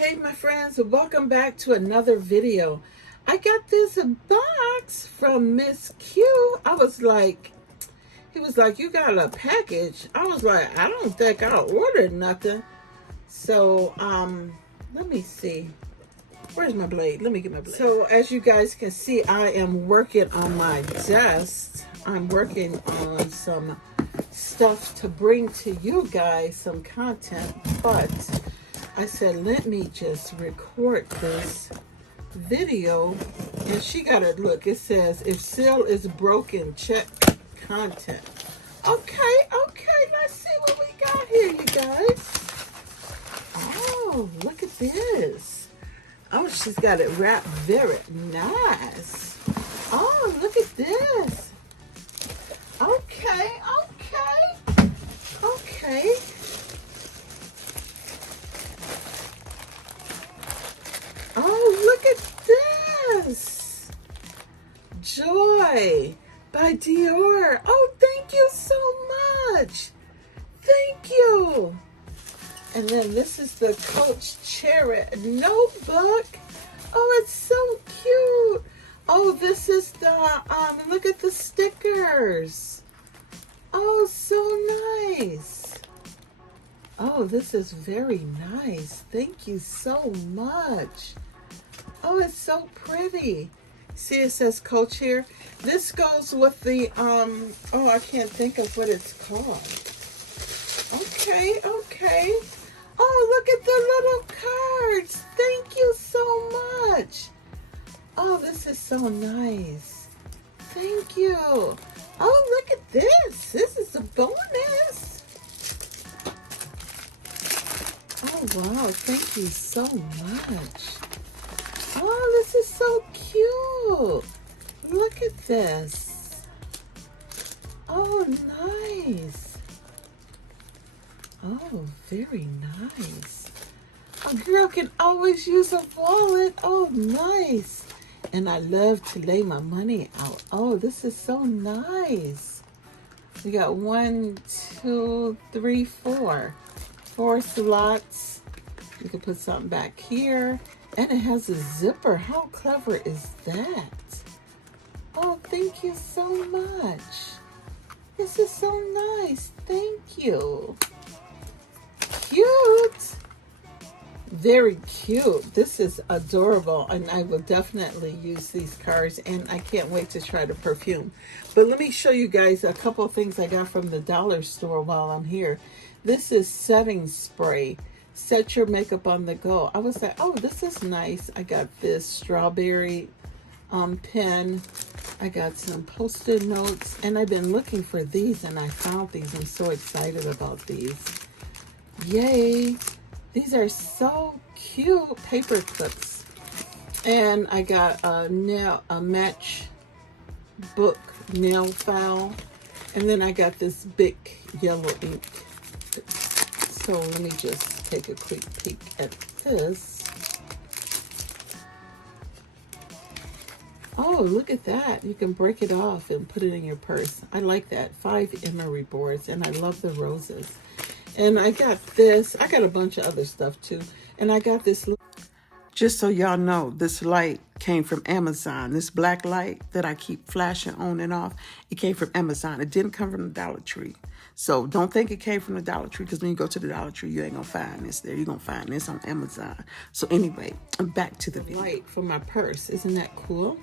Hey my friends, welcome back to another video. I got this box from Miss Q. He was like, you got a package. I was like, I don't think I ordered nothing. So, let me see. Where's my blade? Let me get my blade. So as you guys can see, I am working on my desk. I'm working on some stuff to bring to you guys, some content, but I said, let me just record this video. And she got it. Look, it says, if seal is broken, check content. Okay, let's see what we got here, you guys. Oh, look at this. Oh, she's got it wrapped very nice. Oh, look at this. Okay. Oh, look at this. Joy by Dior. Oh, thank you so much. Thank you. And then this is the Coach Cherry notebook. Oh, it's so cute. Oh, this is the, look at the stickers. Oh, so nice. Oh, this is very nice. Thank you so much. Oh, it's so pretty. See, it says Coach here. This goes with the, oh, I can't think of what it's called. Okay. Oh, look at the little cards. Thank you so much. Oh, this is so nice. Thank you. Oh, look at this. This is a bonus. Oh, wow. Thank you so much. Oh, this is so cute. Look at this. Oh, nice. Oh, very nice. A girl can always use a wallet. Oh, nice. And I love to lay my money out. Oh, this is so nice. We got 1, 2, 3, 4. 4 slots. You can put something back here. And it has a zipper. How clever is that? Oh, thank you so much. This is so nice. Thank you. Cute. Very cute. This is adorable, and I will definitely use these cards, and I can't wait to try the perfume. But let me show you guys a couple of things I got from the dollar store while I'm here. This is setting spray. Set your makeup on the go. I was like, oh, this is nice. I got this strawberry pen. I got some post-it notes, and I've been looking for these, and I found these. I'm so excited about these. Yay. These are so cute. Paper clips. And I got a match book nail file. And then I got this big yellow ink. So let me just take a quick peek at this. Oh, look at that. You can break it off and put it in your purse. I like that. 5 emery boards, and I love the roses. And I got this. I got a bunch of other stuff too. And I got this. Just so y'all know, this light came from Amazon. This black light that I keep flashing on and off, it came from Amazon. It didn't come from the Dollar Tree. So don't think it came from the Dollar Tree, because when you go to the Dollar Tree, you ain't going to find this there. You're going to find this on Amazon. So anyway, I'm back to the video. Light for my purse. Isn't that cool?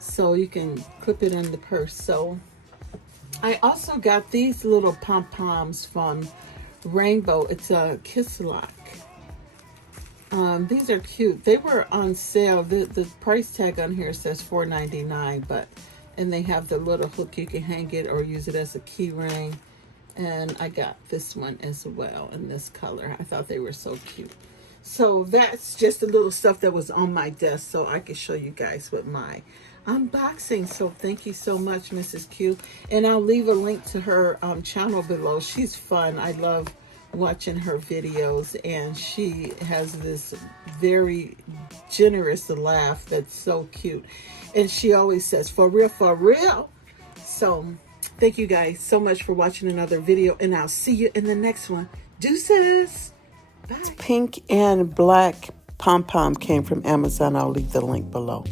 So you can clip it in the purse. So I also got these little pom-poms from Rainbow. It's a kiss lock. These are cute. They were on sale. The price tag on here says $4.99, and they have the little hook. You can hang it or use it as a key ring. And I got this one as well in this color. I thought they were so cute. So that's just a little stuff that was on my desk, so I can show you guys with my unboxing. So thank you so much, Mrs. Q. And I'll leave a link to her channel below. She's fun. I love watching her videos, and she has this very generous laugh that's so cute. And she always says, for real, for real. So thank you guys so much for watching another video, and I'll see you in the next one. Deuces. Bye. Pink and black pom-pom came from Amazon. I'll leave the link below.